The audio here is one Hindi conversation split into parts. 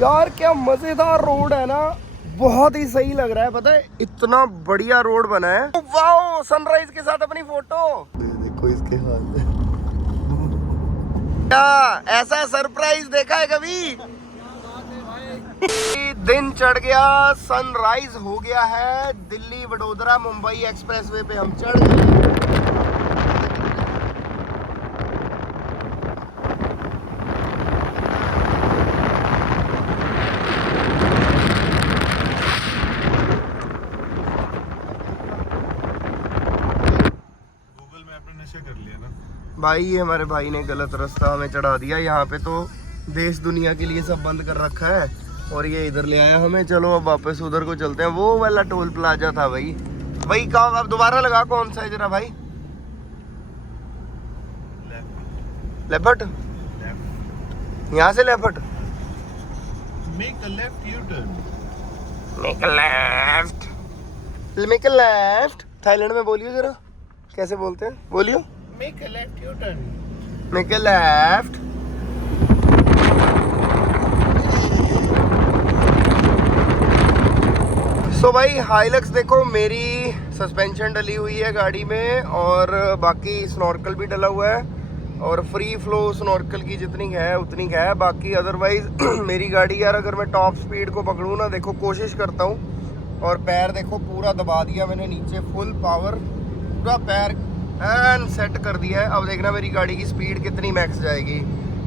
यार क्या मजेदार रोड है ना, बहुत ही सही लग रहा है। पता है इतना बढ़िया रोड बना है। वाओ, सनराइज के साथ अपनी फोटो देखो इसके हाल में। क्या ऐसा सरप्राइज देखा है कभी? दिन चढ़ गया, सनराइज हो गया है। दिल्ली वडोदरा मुंबई एक्सप्रेसवे पे हम चढ़ गए। कर लिया ना भाई, ये हमारे भाई ने गलत रास्ता हमें चढ़ा दिया। यहाँ पे तो देश दुनिया के लिए सब बंद कर रखा है और ये इधर ले आया हमें। चलो अब वापस उधर को चलते हैं। वो वाला टोल प्लाजा था भाई। भाई कहाँ, अब दोबारा लगा, कौन सा है जरा भाई? लेफ्ट, यहाँ से left. Make a left U turn. Make a left, make a left. Thailand में बोलियो जरा, कैसे बोलते हैं, बोलियो। Make a left U turn. Make a left. So भाई हाइलक्स देखो, मेरी सस्पेंशन डली हुई है गाड़ी में और बाकी स्नॉर्कल भी डला हुआ है और फ्री फ्लो स्नॉर्कल की जितनी है उतनी है। बाकी अदरवाइज मेरी गाड़ी यार, अगर मैं टॉप स्पीड को पकड़ूँ ना, देखो कोशिश करता हूँ और पैर देखो पूरा दबा दिया मैंने नीचे, फुल पावर, पूरा पैर एंड सेट कर दिया है। अब देखना मेरी गाड़ी की स्पीड कितनी मैक्स जाएगी।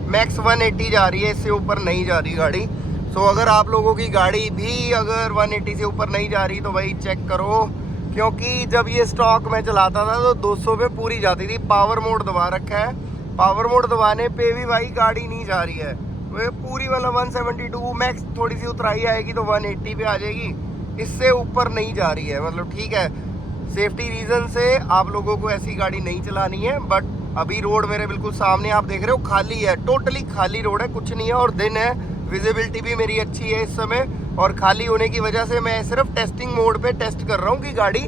मैक्स 180 जा रही है, इससे ऊपर नहीं जा रही गाड़ी। सो अगर आप लोगों की गाड़ी भी अगर 180 से ऊपर नहीं जा रही तो भाई चेक करो, क्योंकि जब ये स्टॉक में चलाता था तो 200 पे पूरी जाती थी। पावर मोड दबा रखा है, पावर मोड दबाने पे भी भाई गाड़ी नहीं जा रही है। वो पूरी वाला 172 मैक्स, थोड़ी सी उतराई आएगी तो 180 पे आ जाएगी, इससे ऊपर नहीं जा रही है। मतलब ठीक है, सेफ्टी रीजन से आप लोगों को ऐसी गाड़ी नहीं चलानी है। बट अभी रोड मेरे बिल्कुल सामने आप देख रहे हो, खाली है, टोटली खाली रोड है, कुछ नहीं है और दिन है। विजिबिलिटी भी मेरी अच्छी है इस समय और खाली होने की वजह से मैं सिर्फ टेस्टिंग मोड पे टेस्ट कर रहा हूँ कि गाड़ी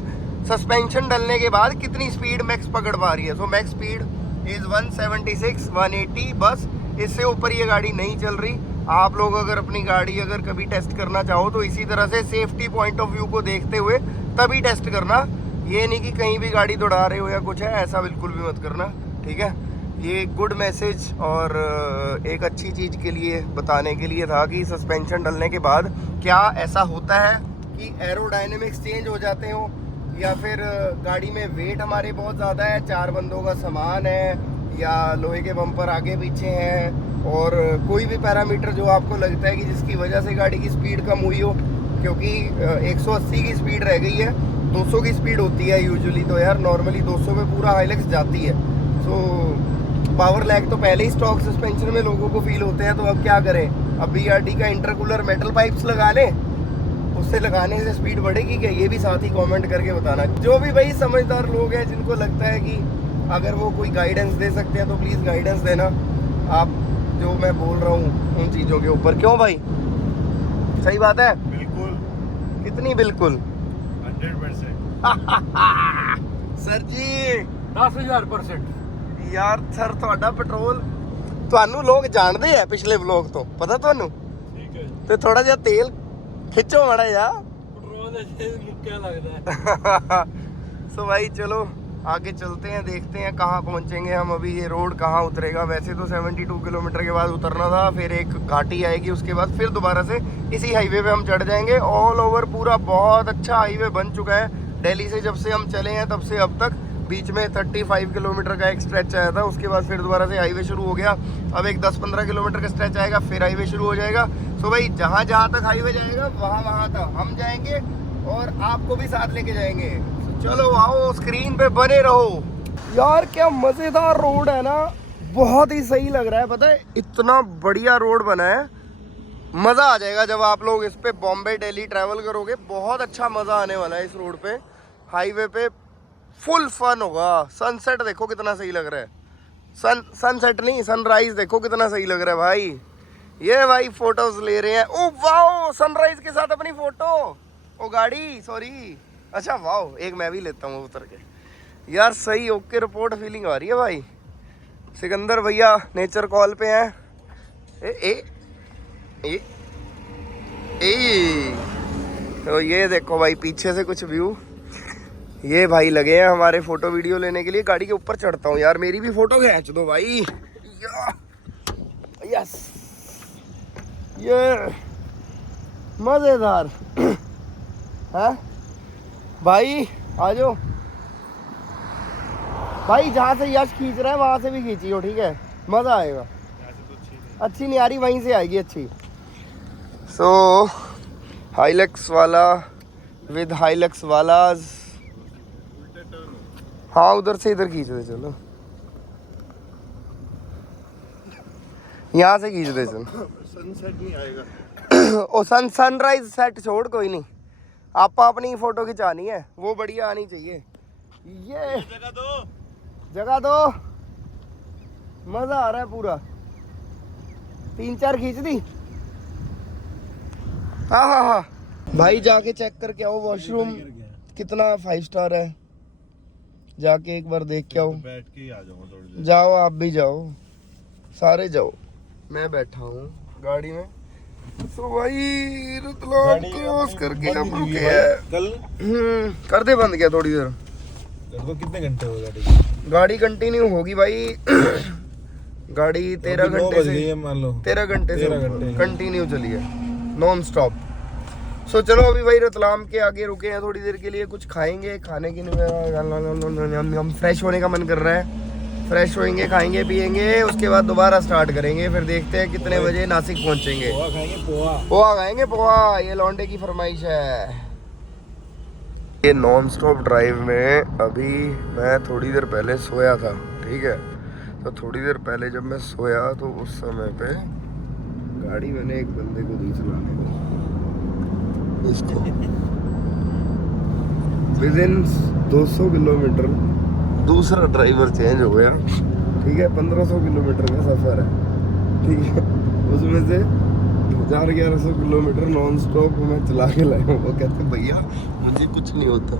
सस्पेंशन डलने के बाद कितनी स्पीड मैक्स पकड़ पा रही है। सो मैक्स स्पीड इज 176 180, बस इससे ऊपर ये गाड़ी नहीं चल रही। आप लोग अगर अपनी गाड़ी अगर कभी टेस्ट करना चाहो तो इसी तरह से सेफ्टी पॉइंट ऑफ व्यू को देखते हुए तभी टेस्ट करना। ये नहीं कि कहीं भी गाड़ी दौड़ा रहे हो या कुछ है, ऐसा बिल्कुल भी मत करना, ठीक है। ये गुड मैसेज और एक अच्छी चीज़ के लिए बताने के लिए था कि सस्पेंशन डलने के बाद क्या ऐसा होता है कि एरोडायनेमिक्स चेंज हो जाते हो, या फिर गाड़ी में वेट हमारे बहुत ज़्यादा है, 4 बंदों का सामान है, या लोहे के बम्पर आगे पीछे हैं, और कोई भी पैरामीटर जो आपको लगता है कि जिसकी वजह से गाड़ी की स्पीड कम हुई हो, क्योंकि 180 की स्पीड रह गई है, 200 की स्पीड होती है यूजुअली। तो यार नॉर्मली 200 पे पूरा हाइलक्स जाती है। सो पावर लैग तो पहले ही स्टॉक सस्पेंशन में लोगों को फील होते हैं, तो अब क्या करें? अब BRT का इंटरकूलर मेटल पाइप्स लगा लें, उससे लगाने से स्पीड बढ़ेगी क्या? ये भी साथ ही कमेंट करके बताना। जो भी भाई समझदार लोग हैं जिनको लगता है कि अगर वो कोई गाइडेंस दे सकते हैं तो प्लीज़ गाइडेंस देना आप, जो मैं बोल रहा हूँ उन चीज़ों के ऊपर। क्यों भाई, सही बात है? बिल्कुल। कितनी बिल्कुल? 100%। सर जी 10,000%। यार सर ਤੁਹਾਡਾ ਪੈਟਰੋਲ ਤੁਹਾਨੂੰ ਲੋਕ ਜਾਣਦੇ ਆ ਪਿਛਲੇ ਵਲੌਗ ਤੋਂ, ਪਤਾ ਤੁਹਾਨੂੰ? ਠੀਕ ਹੈ ਤੇ ਥੋੜਾ ਜਿਹਾ ਤੇਲ ਖਿੱਚੋ ਮਾੜਾ ਜਿਹਾ। ਪੈਟਰੋਲ ਦਾ ਛੇਦ ਮੁੱਕਿਆ ਲੱਗਦਾ। सो भाई चलो आगे चलते हैं, देखते हैं कहाँ पहुँचेंगे हम। अभी ये रोड कहाँ उतरेगा? वैसे तो 72 किलोमीटर के बाद उतरना था, फिर एक घाटी आएगी, उसके बाद फिर दोबारा से इसी हाईवे पे हम चढ़ जाएंगे। ऑल ओवर पूरा बहुत अच्छा हाईवे बन चुका है। दिल्ली से जब से हम चले हैं तब से अब तक बीच में 35 किलोमीटर का एक स्ट्रेच आया था, उसके बाद फिर दोबारा से हाईवे शुरू हो गया। अब एक 10-15 किलोमीटर का स्ट्रेच आएगा, फिर हाईवे शुरू हो जाएगा। सो भाई जहाँ जहाँ तक हाईवे जाएगा वहाँ तक हम जाएंगे और आपको भी साथ लेके जाएंगे। चलो आओ, स्क्रीन पे बने रहो। यार क्या मजेदार रोड है ना, बहुत ही सही लग रहा है। पता है इतना बढ़िया रोड बना है, मजा आ जाएगा जब आप लोग इस पे बॉम्बे दिल्ली ट्रैवल करोगे। बहुत अच्छा मजा आने वाला है इस रोड पे, हाईवे पे फुल फन होगा। सनसेट देखो कितना सही लग रहा है, सनसेट नहीं सनराइज देखो कितना सही लग रहा है भाई। ये भाई फोटोज ले रहे हैं। ओ वाओ, सनराइज के साथ अपनी फोटो। ओ गाड़ी सॉरी, अच्छा वाओ, एक मैं भी लेता हूँ उतर के। यार सही, ओके रिपोर्ट, फीलिंग आ रही है भाई। सिकंदर भैया नेचर कॉल पे हैं। ए ए ए तो ये देखो भाई पीछे से कुछ व्यू। ये भाई लगे हैं हमारे फोटो वीडियो लेने के लिए। गाड़ी के ऊपर चढ़ता हूँ यार, मेरी भी फोटो खींच दो भाई। यस, ये मजेदार है भाई। आ जाओ भाई, जहाँ से यश खींच रहा है वहां से भी खींचियो, ठीक है, मजा आएगा। अच्छी नहीं आ रही, वहीं से आएगी अच्छी। सो हाइलक्स वाला विद हाइलक्स वालाज। हाँ उधर से इधर खींच दे, चलो यहाँ से खींच दे चल। सनसेट नहीं आएगा। ओ सनराइज सेट छोड़, कोई नहीं, आप अपनी फोटो खिंचानी है, वो बढ़िया आनी चाहिए। ये जगह दो, मजा आ रहा है पूरा। 3-4 खींच दी। हाँ भाई, जाके चेक करके आओ वॉशरूम कितना 5 स्टार है, जाके एक बार देख के आओ। बैठ के ही आ जाऊंगा थोड़ी देर। जाओ, आप भी जाओ, सारे जाओ, मैं बैठा हूँ गाड़ी में। तो भाई रतलाम क्रॉस करके हम रुके हैं। कल कर दे बंद, क्या थोड़ी देर। तो कितने घंटे हो गए गाड़ी कंटिन्यू होगी भाई। गाड़ी 13 घंटे से, मान लो 13 घंटे से 13 घंटे कंटिन्यू चली है, नॉन स्टॉप। सो चलो अभी भाई रतलाम के आगे रुके हैं थोड़ी देर के लिए, कुछ खाएंगे। खाने की हम फ्रेश होने का मन कर रहा है, फ्रेश होएंगे, खाएंगे पिएंगे, उसके बाद दोबारा स्टार्ट करेंगे। फिर देखते हैं कितने बजे नासिक पहुंचेंगे। पोहा खाएंगे, पोहा खाएंगे, पोहा, ये लौंडे की फरमाइश है। ये नॉन स्टॉप ड्राइव में अभी मैं थोड़ी देर पहले सोया था, ठीक है। तो थोड़ी देर पहले जब मैं सोया तो उस समय पे गाड़ी मैंने एक बंदे को दी चलाने को, इसको विद इन 200 किलोमीटर दूसरा ड्राइवर चेंज हो गया, ठीक है। 1500 किलोमीटर का सफ़र है, ठीक है। उसमें से 1100 किलोमीटर नॉन स्टॉप मैं चला के लाया हूँ। वो कहते भैया मुझे कुछ नहीं होता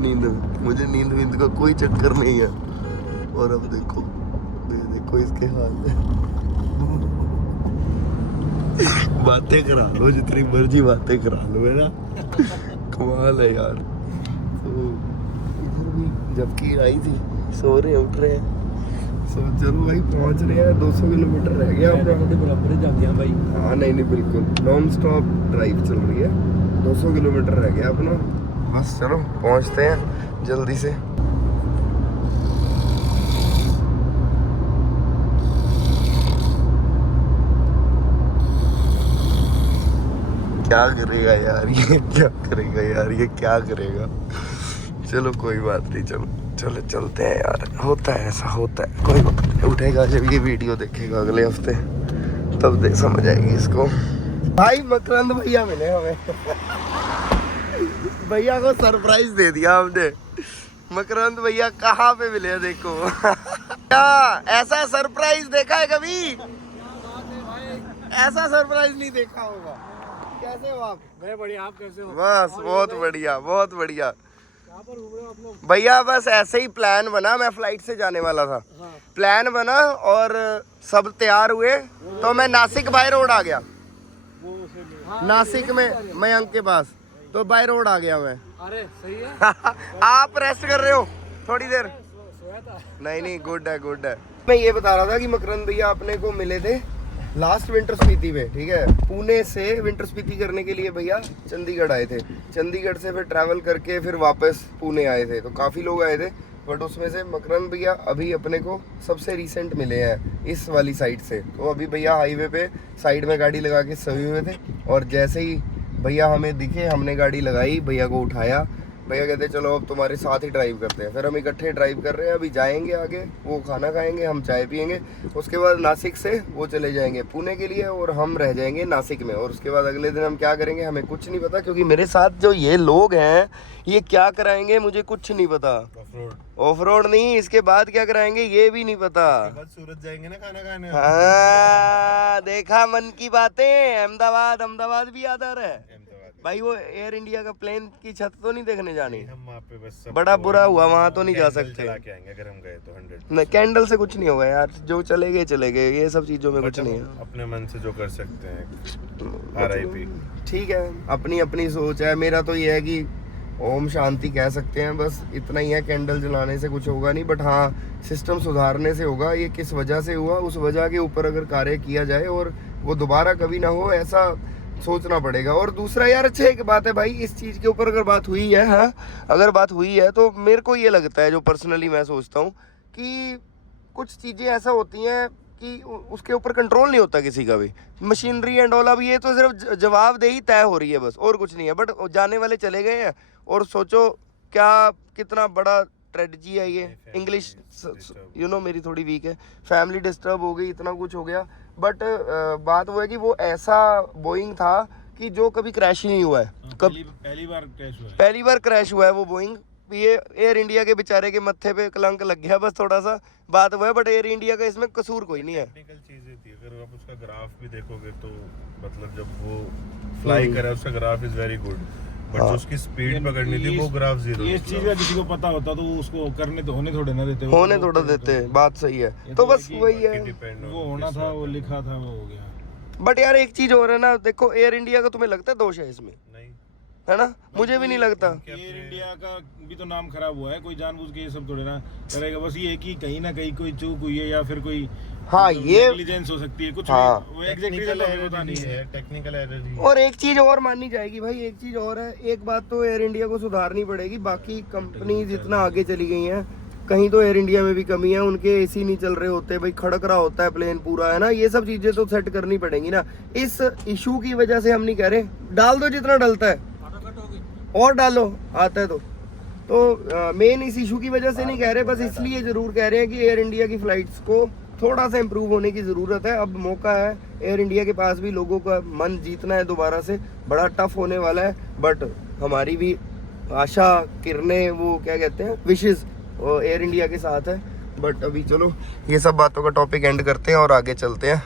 नींद में, मुझे नींद वींद का कोई चक्कर नहीं है। और अब देखो, देखो इसके हाल बातें करा लो, जितनी मर्जी बातें करा लो, है ना। कमाल है यार। तो इधर भी जबकि आई थी, सो रहे उठ रहे हैं। सो चलो भाई, पहुंच रहे हैं। 200 किलोमीटर रह गया अपना भाई। हाँ नहीं बिल्कुल नॉन स्टॉप ड्राइव चल रही है। 200 किलोमीटर रह गया अपना, बस चलो पहुंचते हैं जल्दी से। क्या करेगा यार ये, क्या करेगा यार ये, क्या करेगा। चलो कोई बात नहीं, चलो चलो चलते हैं यार। होता है ऐसा, होता है, कोई बात नहीं। उठेगा जब ये वीडियो देखेगा अगले हफ्ते, तब दे समझ आएगी इसको। भाई मकरंद भैया मिले हमें। भैया को सरप्राइज दे दिया हमने। मकरंद भैया कहाँ पे मिले देखो। क्या ऐसा सरप्राइज देखा है कभी? ऐसा सरप्राइज नहीं देखा होगा। कैसे हो आप? मैं बढ़िया, आप कैसे हो? बस बहुत बढ़िया, बहुत बढ़िया। कहाँ पर घूम रहे हो आप लोग? भैया बस ऐसे ही प्लान बना, मैं फ्लाइट से जाने वाला था। हाँ। प्लान बना और सब तैयार हुए तो मैं नासिक बाय रोड आ गया। वो उसे हाँ, नासिक में मयंक के पास, तो बाय रोड आ गया मैं। अरे सही है। आप रेस्ट कर रहे हो थोड़ी देर? सोया था। नहीं गुड है, गुड है। मैं ये बता रहा था कि मकरंद भैया अपने को मिले थे लास्ट विंटर स्पीति में, ठीक है। पुणे से विंटर स्पीति करने के लिए भैया चंडीगढ़ आए थे। चंडीगढ़ से फिर ट्रैवल करके फिर वापस पुणे आए थे, तो काफ़ी लोग आए थे। बट उसमें से मकरंद भैया अभी अपने को सबसे रिसेंट मिले हैं इस वाली साइड से। तो अभी भैया हाईवे पे साइड में गाड़ी लगा के सोए हुए थे, और जैसे ही भैया हमें दिखे, हमने गाड़ी लगाई, भैया को उठाया। भैया कहते चलो अब तुम्हारे साथ ही ड्राइव करते हैं। फिर हम इकट्ठे ड्राइव कर रहे हैं। अभी जाएंगे आगे, वो खाना खाएंगे, हम चाय पियेंगे। उसके बाद नासिक से वो चले जाएंगे पुणे के लिए, और हम रह जाएंगे नासिक में। और उसके बाद अगले दिन हम क्या करेंगे हमें कुछ नहीं पता, क्योंकि मेरे साथ जो ये लोग हैं ये क्या कराएंगे मुझे कुछ नहीं पता। ऑफ रोड नहीं, इसके बाद क्या कराएंगे ये भी नहीं पता। सूरत जाएंगे ना खाना खाने। हाँ देखा, मन की बातें। अहमदाबाद भी याद आ रहा है। भाई वो एयर इंडिया का प्लेन की छत तो नहीं देखने जानी? हम वहाँ पे बस सब बड़ा बुरा हुआ, वहाँ तो नहीं जा कैंडल सकते। जला के आएंगे अगर हम गए तो 100। न कैंडल से कुछ नहीं होगा यार, जो चले गए, ये सब चीजों में कुछ नहीं है। अपने मन से जो कर सकते हैं। RIP। ठीक है, अपनी अपनी सोच है। मेरा तो ये है कि ओम शांति कह सकते हैं, बस इतना ही है। कैंडल जलाने से कुछ होगा नहीं, बट हाँ सिस्टम सुधारने से होगा। ये किस वजह से हुआ, उस वजह के ऊपर अगर कार्य किया जाए और वो दोबारा कभी ना हो, ऐसा सोचना पड़ेगा। और दूसरा यार, अच्छा एक बात है भाई, इस चीज़ के ऊपर अगर बात हुई है, हाँ अगर बात हुई है तो मेरे को ये लगता है, जो पर्सनली मैं सोचता हूँ कि कुछ चीज़ें ऐसा होती हैं कि उसके ऊपर कंट्रोल नहीं होता किसी का भी। मशीनरी एंड ऑल, अब ये तो सिर्फ जवाबदेही तय हो रही है बस, और कुछ नहीं है। बट जाने वाले चले गए हैं, और सोचो क्या कितना बड़ा ट्रेजेडी है ये। इंग्लिश यू नो मेरी थोड़ी वीक है, फैमिली डिस्टर्ब हो गई, इतना कुछ हो गया। बट बात वो है कि वो ऐसा बोइंग था कि जो कभी क्रैश ही नहीं हुआ है। पहली बार क्रैश हुआ है। पहली बार क्रैश हुआ है वो बोइंग। ये एयर इंडिया के बेचारे के मत्थे पे कलंक लग गया बस, थोड़ा सा बात हुआ है। बट एयर इंडिया का इसमें कसूर कोई नहीं है। टेक्निकल चीजें थी, अगर आप उसका ग्राफ भी देखोगे तो मतलब जब वो फ्लाई करे उसका graph is very good, but जो उसकी स्पीड पकड़नी थी वो ग्राफ जीरो। ये चीज का किसी को पता होता तो उसको करने तो होने थोड़े ना देते, होने थोड़ा देते, बात सही है। तो बस वही है, वो होना था, वो लिखा था, वो हो गया। बट यार एक चीज और है ना, देखो एयर इंडिया का तुम्हें लगता है दोष है इसमें, नहीं है ना? मुझे भी नहीं लगता। एयर इंडिया का भी तो नाम खराब हुआ है, कोई जानबूझ के ये सब थोड़े ना करेगा। बस ये है कि कहीं ना कहीं कोई चूक हुई है या फिर कोई हाँ ये नेग्लिजेंस हो सकती है, कुछ हाँ। भी, वो एग्जैक्ट रीजन तो हमें पता नहीं है। टेक्निकल एरर ही और एक चीज और माननी जाएगी भाई, एक चीज और है। एक बात तो एयर इंडिया को सुधारनी पड़ेगी, बाकी कंपनी जितना आगे चली गई हैं, कहीं तो एयर इंडिया में भी कमी है। उनके AC नहीं चल रहे होते भाई, खड़क रहा होता है प्लेन पूरा, है ना? ये सब चीजें तो सेट करनी पड़ेंगी ना। इस इशू की वजह से हम नहीं कह रहे डाल दो जितना डलता है, और डालो आता है तो मेन इस इशू की वजह से नहीं कह रहे, बस इसलिए जरूर कह रहे हैं कि एयर इंडिया की फ्लाइट्स को थोड़ा सा इम्प्रूव होने की ज़रूरत है। अब मौका है एयर इंडिया के पास भी, लोगों का मन जीतना है दोबारा से। बड़ा टफ होने वाला है, बट हमारी भी आशा किरणें, वो क्या कहते हैं, विशेस एयर इंडिया के साथ है। बट अभी चलो ये सब बातों का टॉपिक एंड करते हैं और आगे चलते हैं।